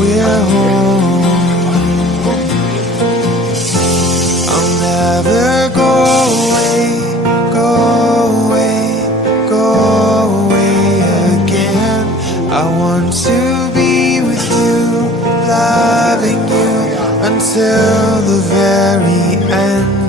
we're home. I'll never go away, go away, go away again. I want to be with you, loving you until the very end.